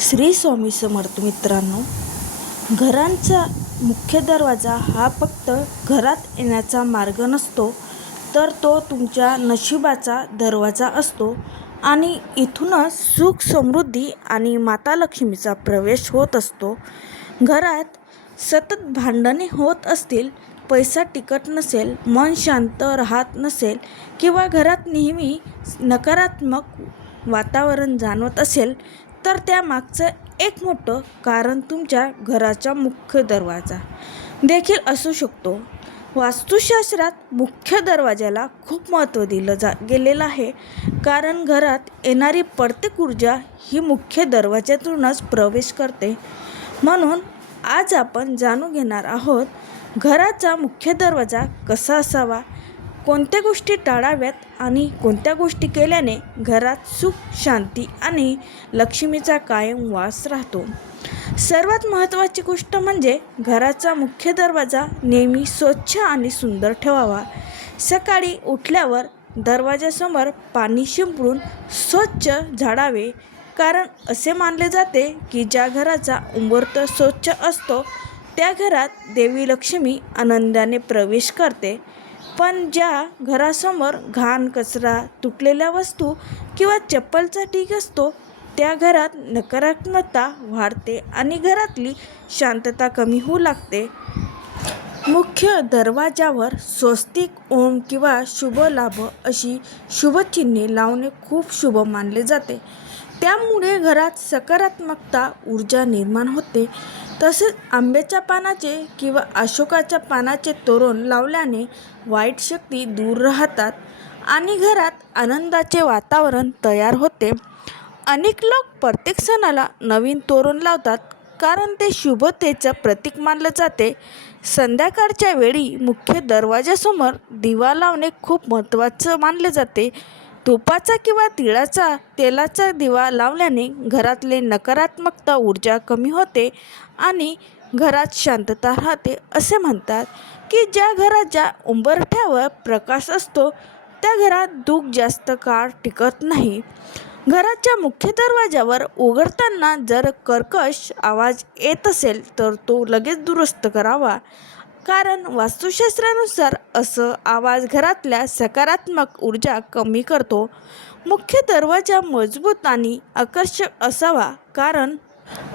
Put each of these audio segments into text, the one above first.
श्री स्वामी समर्थ मित्रांनो, घरांचा मुख्य दरवाजा हा फक्त घरात येण्याचा मार्ग नसतो, तर तो तुमच्या नशिबाचा दरवाजा असतो आणि इथूनच सुख समृद्धी आणि माता लक्ष्मीचा प्रवेश होत असतो. घरात सतत भांडणे होत असतील, पैसा टिकत नसेल, मन शांत राहत नसेल किंवा घरात नेहमी नकारात्मक वातावरण जाणवत असेल, तर त्यामागचं एक मोठं कारण तुमच्या घराचा मुख्य दरवाजा देखील असू शकतो. वास्तुशास्त्रात मुख्य दरवाजाला खूप महत्त्व दिलं गेलेलं आहे, कारण घरात येणारी प्रत्येक ऊर्जा ही मुख्य दरवाज्यातूनच प्रवेश करते. म्हणून आज आपण जाणून घेणार आहोत, घराचा मुख्य दरवाजा कसा असावा, कोणत्या गोष्टी टाळाव्यात आणि कोणत्या गोष्टी केल्याने घरात सुख, शांती आणि लक्ष्मीचा कायम वास राहतो. सर्वात महत्त्वाची गोष्ट म्हणजे घराचा मुख्य दरवाजा नेहमी स्वच्छ आणि सुंदर ठेवावा. सकाळी उठल्यावर दरवाजासमोर पाणी शिंपडून स्वच्छ झाडावे, कारण असे मानले जाते की ज्या घराचा उंबरठा स्वच्छ असतो त्या घरात देवी लक्ष्मी आनंदाने प्रवेश करते. पण ज्या घरासमोर घाण, कचरा, तुटलेल्या वस्तू किंवा चप्पलचा ढीग असतो त्या घरात नकारात्मकता वाढते आणि घरातली शांतता कमी होऊ लागते. मुख्य दरवाजावर स्वस्तिक, ओम किंवा शुभ लाभ अशी शुभचिन्हे लावणे खूप शुभ मानले जाते. त्यामुळे घरात सकारात्मकता ऊर्जा निर्माण होते. तसेच आंब्याच्या पानाचे किंवा अशोकाच्या पानाचे तोरण लावल्याने वाईट शक्ती दूर राहतात आणि घरात आनंदाचे वातावरण तयार होते. अनेक लोक प्रत्येक सणाला नवीन तोरण लावतात, कारण ते शुभतेचं प्रतीक मानलं जाते. संध्याकाळच्या वेळी मुख्य दरवाजासमोर दिवा लावणे खूप महत्त्वाचं मानले जाते. तुपाचा किंवा तिळाचा तेलाचा दिवा लावल्याने घरातले नकारात्मकता ऊर्जा कमी होते आणि घरात शांतता राहते. असे म्हणतात की ज्या घराच्या उंबरठ्यावर प्रकाश असतो त्या घरात दुःख जास्त काळ टिकत नाही. घराच्या मुख्य दरवाजावर उघडताना जर कर्कश आवाज येत असेल तर तो लगेच दुरुस्त करावा, कारण वास्तुशास्त्रानुसार असं आवाज घरातल्या सकारात्मक ऊर्जा कमी करतो. मुख्य दरवाजा मजबूत आणि आकर्षक असावा, कारण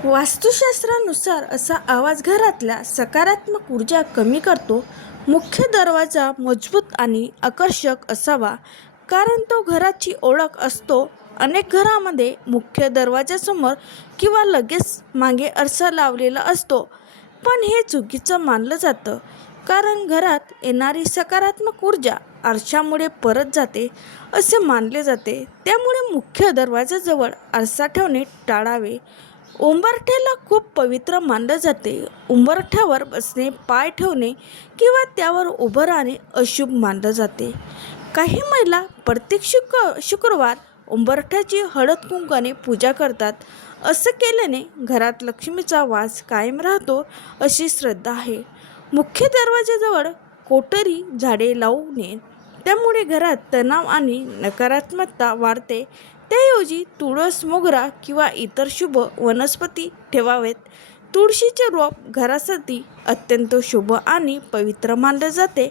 वास्तुशास्त्रानुसार असा आवाज घरातल्या सकारात्मक ऊर्जा कमी करतो. मुख्य दरवाजा मजबूत आणि आकर्षक असावा, कारण तो घराची ओळख असतो. अनेक घरामध्ये मुख्य दरवाजासमोर किंवा लगेच मागे आरसा लावलेला असतो, पण हे चुकीचं मानलं जातं, कारण घरात येणारी सकारात्मक ऊर्जा आरशामुळे परत जाते असे मानले जाते. त्यामुळे मुख्य दरवाजाजवळ आरसा ठेवणे टाळावे. उंबरठ्याला खूप पवित्र मानले जाते. उंबरठ्यावर बसणे, पाय ठेवणे किंवा त्यावर उभं राहणे अशुभ मानलं जाते. काही महिला प्रत्येक शुक्रवार उंबरठ्याची हळद कुंकाने पूजा करतात. असं केल्याने घरात लक्ष्मीचा वास कायम राहतो अशी श्रद्धा आहे. मुख्य दरवाजाजवळ कोटरी झाडे लावू नये, त्यामुळे घरात तणाव आणि नकारात्मकता वाढते. त्याऐवजी तुळस, मोगरा किंवा इतर शुभ वनस्पती ठेवावेत. तुळशीचे रोप घरासाठी अत्यंत शुभ आणि पवित्र मानले जाते.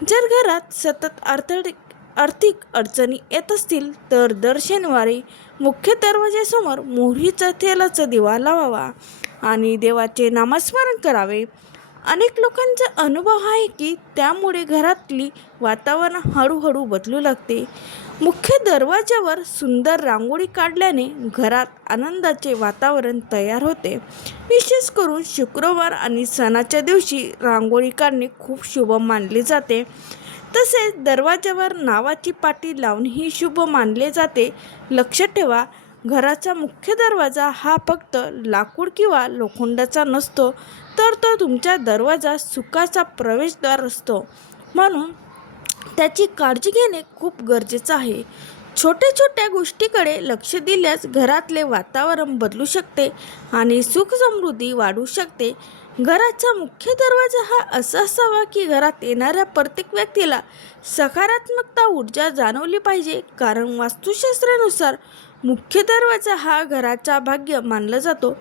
जर घरात सतत आर्थिक अडचणी येत असतील तर दर शनिवारी मुख्य दरवाजासमोर मोहरीचा तेलाचा दिवा लावावा आणि देवाचे नामस्मरण करावे. अनेक लोकांचा अनुभव आहे की त्यामुळे घरातली वातावरण हळूहळू बदलू लागते. मुख्य दरवाजावर सुंदर रांगोळी काढल्याने घरात आनंदाचे वातावरण तयार होते. विशेष करून शुक्रवार आणि सणाच्या दिवशी रांगोळी काढणे खूप शुभ मानले जाते. तसेच दरवाजावर नावाची पाटी लावणेही शुभ मानले जाते. लक्षात ठेवा, घराचा मुख्य दरवाजा हा फक्त लाकूड किंवा लोखंडाचा नसतो, तर तो तुमच्या दरवाजा सुखाचा प्रवेशद्वार असतो. म्हणून त्याची काळजी घेणे खूप गरजेचं आहे. छोट्या छोट्या गोष्टीकडे लक्ष दिल्यास घरातले वातावरण बदलू शकते आणि सुख समृद्धी वाढू शकते. घराचा मुख्य दरवाजा हा असा असावा की घरात येणाऱ्या प्रत्येक व्यक्तीला सकारात्मकता ऊर्जा जाणवली पाहिजे, कारण वास्तुशास्त्रानुसार मुख्य दरवाजा हा घराचा भाग्य मानला जातो.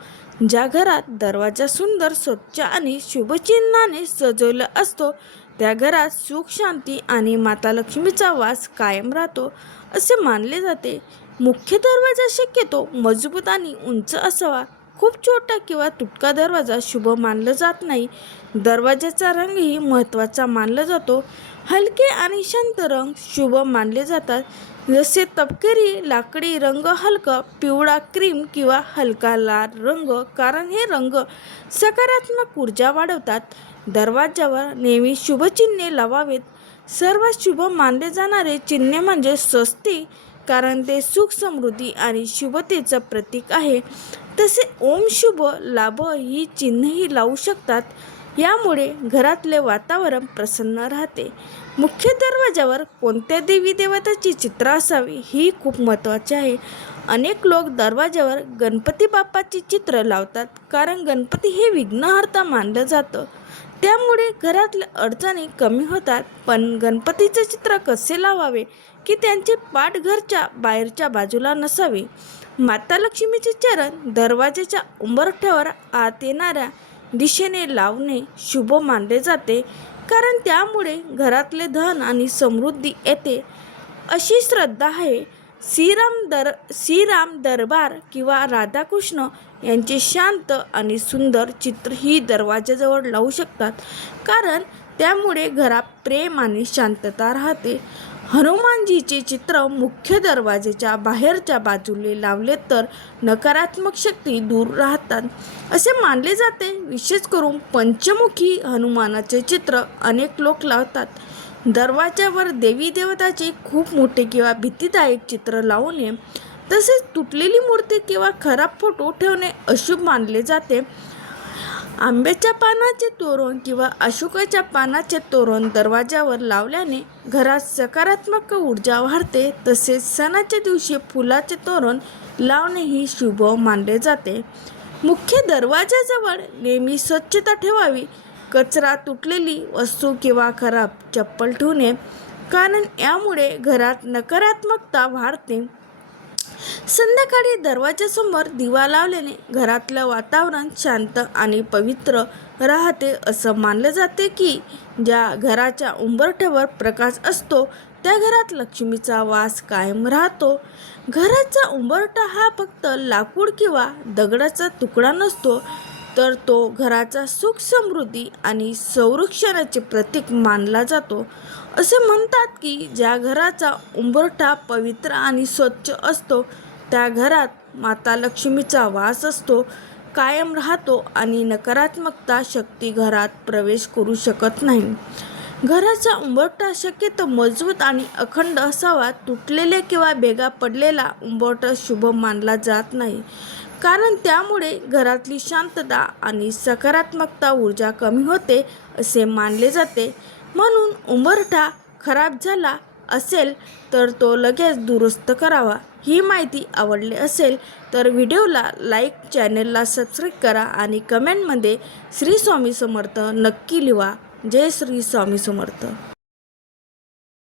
ज्या घरात दरवाजा सुंदर, स्वच्छ आणि शुभचिन्हाने सजवला असतो त्या घरात सुख, शांती आणि माता लक्ष्मीचा वास कायम राहतो असे मानले जाते. मुख्य दरवाजा शक्यतो मजबूत आणि उंच असावा. खूप छोटा किंवा तुटका दरवाजा शुभ मानला जात नाही. दरवाजाचा रंगही महत्त्वाचा मानला जातो. हलके आणि शांत रंग शुभ मानले जातात, जसे तपकिरी लाकडी रंग, हलका पिवळा, क्रीम किंवा हलका लाल रंग, कारण हे रंग सकारात्मक ऊर्जा वाढवतात. दरवाजावर नेहमी शुभचिन्हे लावावेत. सर्वात शुभ मानले जाणारे चिन्ह म्हणजे स्वस्ती, कारण ते सुख, समृद्धी आणि शुभतेचं प्रतीक आहे. तसे ओम शुभ लाभ ही चिन्हही लावू शकतात. यामुळे घरातले वातावरण प्रसन्न राहते. मुख्य दरवाजावर कोणत्या देवी देवताची चित्र असावी ही खूप महत्त्वाचे आहे. अनेक लोक दरवाजावर गणपती बाप्पाची चित्र लावतात, कारण गणपती हे विघ्नहर्ता मानलं जातं. त्यामुळे घरातल्या अडचणी कमी होतात. पण गणपतीचे चित्र कसे लावावे की त्यांचे पाठ घरच्या बाहेरच्या बाजूला नसावे. माता लक्ष्मीचे चरण दरवाजाच्या उंबरठ्यावर आत येणाऱ्या दिशेने लावणे शुभ मानले जाते, कारण त्यामुळे घरातले धन आणि समृद्धी येते अशी श्रद्धा आहे. श्रीराम दरबार किंवा राधाकृष्ण यांचे शांत आणि सुंदर चित्र ही दरवाजाजवळ लावू शकतात, कारण त्यामुळे घरात प्रेम आणि शांतता राहते. हनुमानजीचे चित्र मुख्य दरवाजाच्या बाहेरच्या बाजूला लावले तर नकारात्मक शक्ती दूर राहतात असे मानले जाते. विशेष करून पंचमुखी हनुमानाचे चित्र अनेक लोक लावतात. दरवाजावर देवी देवताचे खूप मोठे किंवा भीतीदायक चित्र लावू नये. तसेच तुटलेली मूर्ती किंवा खराब फोटो ठेवणे अशुभ मानले जाते. आंब्याच्या पानाचे तोरण किंवा अशोकाच्या पानाचे तोरण दरवाजावर लावल्याने घरात सकारात्मक ऊर्जा वाढते. तसेच सणाच्या दिवशी फुलाचे तोरण लावणेही शुभ मानले जाते. मुख्य दरवाजाजवळ नेहमी स्वच्छता ठेवावी. कचरा, तुटलेली वस्तू किंवा खराब चप्पल ठेवू नये, कारण यामुळे घरात नकारात्मकता वाढते. संध्याकाळी दरवाजासमोर दिवा लावल्याने घरातलं वातावरण शांत आणि पवित्र राहते. असं मानलं जाते की ज्या घराच्या उंबरठ्यावर प्रकाश असतो त्या घरात लक्ष्मीचा वास कायम राहतो. घराचा उंबरठा हा फक्त लाकूड किंवा दगडाचा तुकडा नसतो, तर तो घराचा सुख, समृद्धी आणि संरक्षणाचे प्रतीक मानला जातो. असे म्हणतात की ज्या घराचा उंबरठा पवित्र आणि स्वच्छ असतो त्या घरात माता लक्ष्मीचा वास असतो, कायम राहतो आणि नकारात्मकता शक्ती घरात प्रवेश करू शकत नाही. घराचा उंबरठा शक्यतो मजबूत आणि अखंड असावा. तुटलेले किंवा भेगा पडलेला उंबरठा शुभ मानला जात नाही, कारण त्यामुळे घरातली शांतता आणि सकारात्मकता ऊर्जा कमी होते असे मानले जाते. म्हणून उंबरठा खराब झाला असेल तर तो लगेच दुरुस्त करावा. ही माहिती आवडली असेल तर व्हिडिओला लाईक, चॅनलला सबस्क्राईब करा आणि कमेंटमध्ये श्री स्वामी समर्थ नक्की लिहा. जय श्री स्वामी समर्थ.